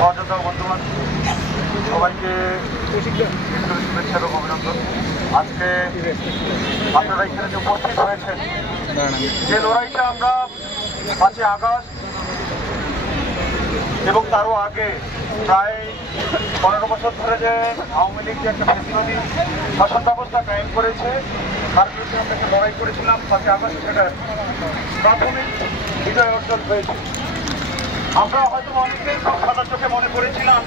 সহযোগিতা বন্ধুবান সবাইকে শুভেচ্ছা এবং অভিনন্দন। আজকে আপনারা এখানে যে উপস্থিত হয়েছেন, যে লড়াইটা আমরা 5 আগস্ট এবং তারও আগে প্রায় 15 বছর ধরে যে আওয়ামী লীগ যে একটা ফ্যাসিবাদী শাসন ব্যবস্থা কায়েম করেছে, তার বিরুদ্ধে আমরা একটা লড়াই করেছিলাম। 5 আগস্ট সেটা প্রাথমিক বিজয় অর্জন হয়েছে। আমরা হয়তো অনেকেই খুব সাদা চোখে মনে করেছিলাম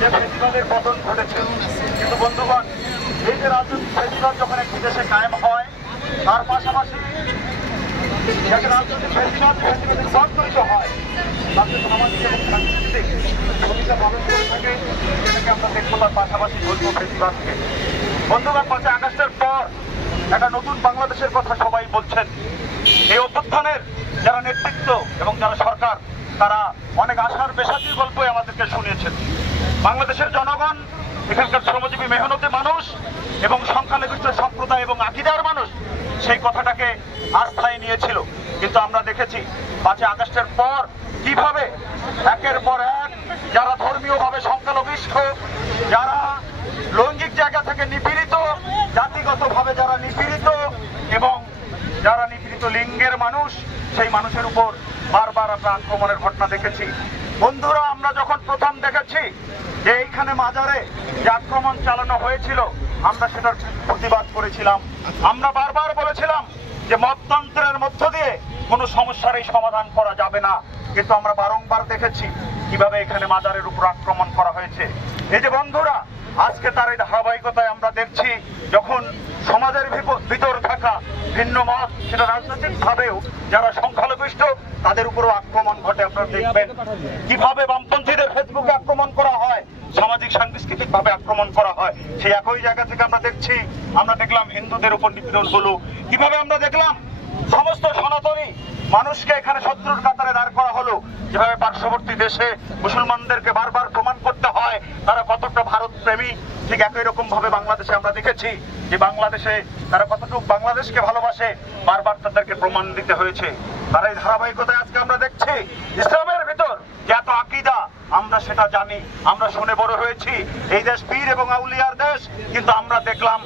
যে ফ্যাসিবাদের পতন ঘটেছে, কিন্তু বন্ধুগণ, এই যে রাজনৈতিক ফ্যাসিবাদ যখন একটি দেশে কায়েম হয়, তার পাশাপাশি একটা রাজনৈতিক ফ্যাসিবাদের রূপান্তরিত হয়, তাতে সামাজিক এবং সাংস্কৃতিক ভূমিকা পালন করে থাকে। যেটাকে আমরা দেখবো তার পাশাপাশি বলবো ফ্যাসিবাদকে। বন্ধুগণ, 5 আগস্টের পর একটা নতুন বাংলাদেশের কথা সবাই বলছেন। এই অভ্যুত্থানের যারা নেতৃত্ব এবং যারা সরকার, তারা অনেক আশার বেশাতির গল্পই আমাদেরকে শুনিয়েছেন। বাংলাদেশের জনগণ, এখানকার শ্রমজীবী মেহনতি মানুষ এবং সংখ্যালঘিষ্ঠ সম্প্রদায় এবং আকীদার মানুষ সেই কথাটাকে আস্থায় নিয়েছিল। কিন্তু আমরা দেখেছি 5 আগস্টের পর কিভাবে একের পর এক যারা ধর্মীয়ভাবে সংখ্যালঘিষ্ঠ, যারা লৈঙ্গিক জায়গা থেকে নিপীড়িত, জাতিগতভাবে যারা নিপীড়িত এবং যারা নিপীড়িত লিঙ্গের মানুষ, সেই মানুষের উপর বারবার আমরা আক্রমণের ঘটনা দেখেছি। বন্ধুরা, আমরা যখন প্রথম দেখেছি যে এইখানে মাজারে যে আক্রমণ চালানো হয়েছিল, আমরা সেটার প্রতিবাদ করেছিলাম। আমরা বারবার বলেছিলাম যে মততন্ত্রের মধ্য দিয়ে কোনো সমস্যারই সমাধান করা যাবে না। কিন্তু আমরা বারংবার দেখেছি কিভাবে এখানে মাজারের উপর আক্রমণ করা হয়েছে। এই যে বন্ধুরা, আজকে তার এই ধারাবাহিকতায় আমরা দেখছি যখন সমাজের ভিতর থাকা ভিন্ন মত, সেটা রাজনৈতিক ভাবেও যারা সংখ্যালঘিষ্ঠ, তাদের উপরও আক্রমণ ঘটে। আপনারা দেখবেন কিভাবে বামপন্থীদের ফেসবুকে আক্রমণ করা হয়, সামাজিক সাংস্কৃতিক ভাবে আক্রমণ করা হয়। সেই একই জায়গা থেকে আমরা দেখলাম হিন্দুদের উপর নিপীড়ন হলো। কিভাবে আমরা দেখলাম সমস্ত সনাতনী মানুষকে এখানে শত্রুর কাতারে দাঁড় করা হলো। যেভাবে পার্শ্ববর্তী দেশে মুসলমানদেরকে বারবার প্রমাণ করতে হয় তারা কতটা ভারত প্রেমী, ঠিক একই রকম ভাবে বাংলাদেশে আমরা দেখেছি যে বাংলাদেশে তারা কতটুকু বাংলাদেশকে ভালোবাসে, বারবার তাদেরকে প্রমাণ দিতে হয়েছে। তার এই ধারাবাহিকতায় আজকে আমরা দেখছি ইসলামের ভিতর যে এত আকীদা, আমরা সেটা জানি, আমরা শুনে বড় হয়েছি। এই দেশ পীর এবং আউলিয়ার দেশ, কিন্তু আমরা দেখলাম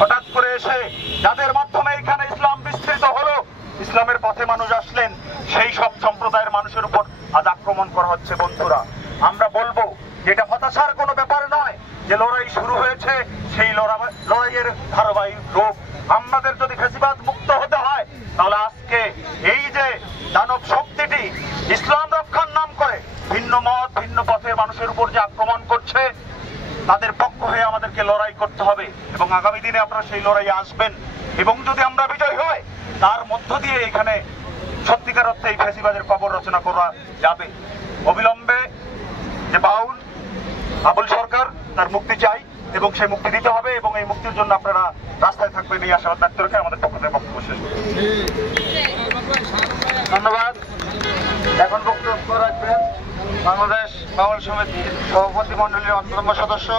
হঠাৎ করে এসে যাদের মাধ্যমে এখানে ইসলাম বিস্তৃত হলো, ইসলামের পথে মানুষ আসলেন, সেই সব সম্প্রদায়ের মানুষের উপর আজ আক্রমণ করা হচ্ছে। বন্ধুরা, আমরা বলবো এটা হতাশার কোনো ব্যাপার নয়। যে লড়াই শুরু হয়েছে, সেই লড়াইয়ের ধারাবাহিক রূপ। আমাদের যদি ফ্যাসিবাদ মুক্ত হতে হয়, তাহলে আজকে এই যে দানব শক্তিটি ইসলাম রক্ষার নাম করে ভিন্ন মত ভিন্ন পথের মানুষের উপর যে আক্রমণ করছে, তাদের পক্ষ হয়ে আমাদেরকে লড়াই করতে হবে। এবং আগামী দিনে আপনারা সেই লড়াইয়ে আসবেন, এবং যদি আমরা বিজয় হই, তার মধ্য দিয়ে এখানে সত্যিকার অর্থে এই ফ্যাসিবাদের কবর রচনা করা যাবে। অবিলম্বে যে বাউল আবুল সরকার, তার মুক্তি চাই এবং সেই মুক্তি দিতে হবে, এবং এই মুক্তির জন্য আপনারা রাস্তায় থাকবেন, এই আশাবাদ ব্যক্ত রেখে আমাদের পক্ষ থেকে বক্তব্য শেষ করছি। ধন্যবাদ। এখন বক্তব্য রাখবেন বাংলাদেশ বাউল সমিতির সভাপতি মন্ডলীর অন্যতম সদস্য,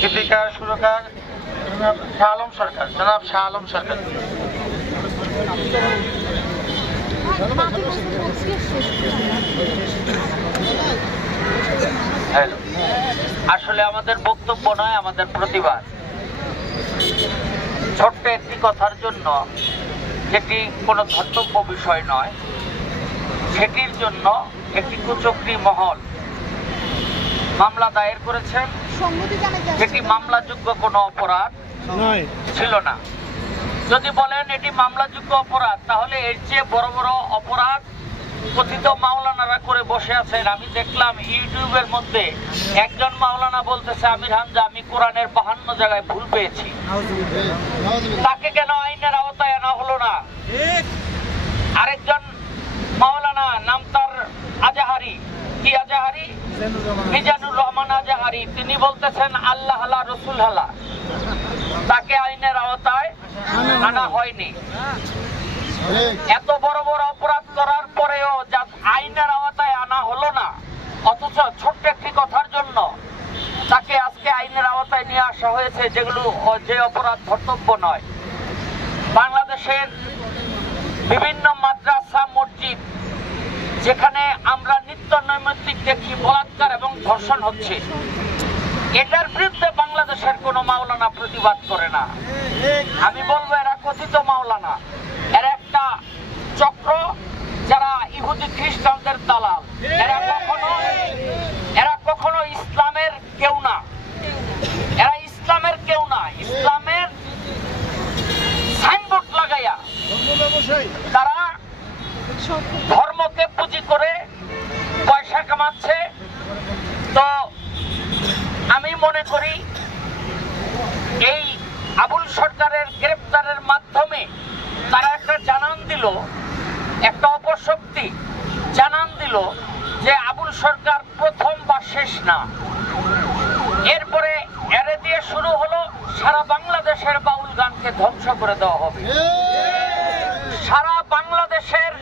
গীতিকার সুরকার শাহ আলম সরকার, জনাব শাহ আলম সরকার। আসলে আমাদের বক্তব্য নয়, আমাদের প্রতিবাদ। ছোট্ট একটি কথার জন্য, যেটি কোনো ধর্তব্য বিষয় নয়, সেটির জন্য একটি কুচক্রী মহল মামলা দায়ের করেছেন। সেটি মামলাযোগ্য কোনো অপরাধ ছিল না। যদি বলেন এটি মামলাযোগ্য অপরাধ, তাহলে এর চেয়ে বড় বড় অপরাধ কথিত মাওলানারা করে বসে আছেন। আমি দেখলাম ইউটিউবের মধ্যে একজন মাওলানা বলতেছে, আমির হামজা, আমি কোরআনের 52 জায়গায় ভুল পেয়েছি। তাকে কেন আইনের আওতায় আনা হলো না? আরেকজন মাওলানা, নাম তার আজাহারি, কি আজাহারি, মিজানুর রহমান আজাহারি, তিনি বলতেছেন আল্লাহ হালা রসুল হালা, তাকে আইনের আওতায় আনা হয়নি। এত বড় বড় অপরাধ করার পরেও আইনের আওতায় আনা হলো না, অথচ ছোট্ট একটি কথার জন্য তাকে আজকে আইনের আওতায় নিয়ে আসা হয়েছে, যেগুলো যে অপরাধ ধর্তব্য নয়। বাংলাদেশের বিভিন্ন মাদ্রাসা, মসজিদ, যেখানে আমরা নিত্য নৈমিত্তিক যৌক্তিক দেখি বলাৎকার এবং ধর্ষণ হচ্ছে, এটার বিরুদ্ধে বাংলাদেশের কোনো মাওলানা প্রতিবাদ করে না। আমি বলবো এরা কথিত মাওলানা, এরা একটা চক্র যারা ইহুদি খ্রিস্টানদের দালাল। এরা কখনো ইসলামের কেউ না, এরা ইসলামের কেউ না। ইসলামের সাইনবোর্ড লাগাইয়া তারা ধর্মকে পুঁজি করে পয়সা কামাচ্ছে। তো আমি মনে করি এই আবুল সরকারের গ্রেপ্তারের মাধ্যমে তারা একটা জানান দিল, একটা অপশক্তি জানান দিল যে আবুল সরকার প্রথম বা শেষ না। এরপরে এরে দিয়ে শুরু হলো সারা বাংলাদেশের বাউল গানকে ধ্বংস করে দেওয়া হবে। সারা বাংলাদেশের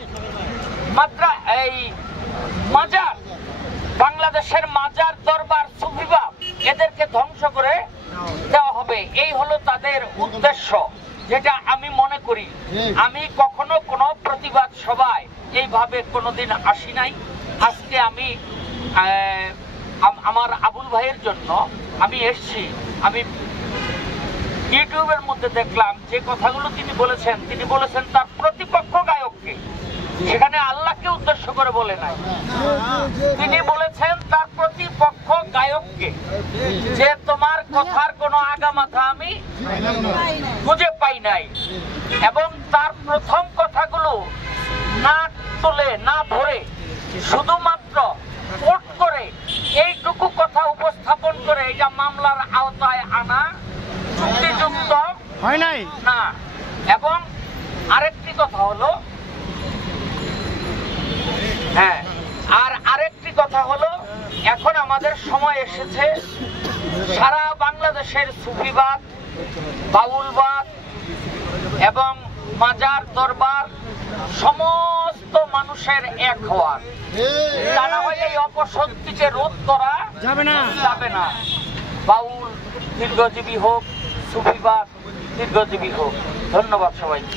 মাজার, বাংলাদেশের মাজার দরবার সুফিবাদ এদেরকে ধ্বংস করে দেওয়া হবে। এই হলো তাদের উদ্দেশ্য, যেটা আমি মনে করি। আমি কখনো কোনো প্রতিবাদ সভায় এইভাবে কোনোদিন আসি নাই। আজকে আমি আমার আবুল ভাইয়ের জন্য আমি এসছি। আমি ইউটিউবের মধ্যে দেখলাম যে কথাগুলো তিনি বলেছেন তার প্রতিপক্ষ গায়ককে, সেখানে আল্লাহকে উদ্দেশ্য করে বলে নাই। তিনি বলেছেন তার প্রতিপক্ষ গায়ককে যে তোমার কথার কোনো আগামাথা আমি খুঁজে পাই নাই, এবং তার প্রথম কথাগুলো না তুলে না ধরে শুধুমাত্র কোট করে এইটুকু কথা উপস্থাপন করে এটা মামলার আওতায় আনা যুক্তিযুক্ত হয় নাই না। এবং আরেকটি কথা হলো, আরেকটি কথা হলো এখন আমাদের সময় এসেছে সারা বাংলাদেশের সুফিবাদ, বাউলবাদ এবং মাজার দরবার সমস্ত মানুষের এক হওয়ার, তা না হলে এই অপশক্তিকে রোধ করা যাবে না। বাউল দীর্ঘজীবী হোক, সুফিবাদ দীর্ঘজীবী হোক। ধন্যবাদ সবাইকে।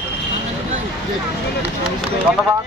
ধন্যবাদ।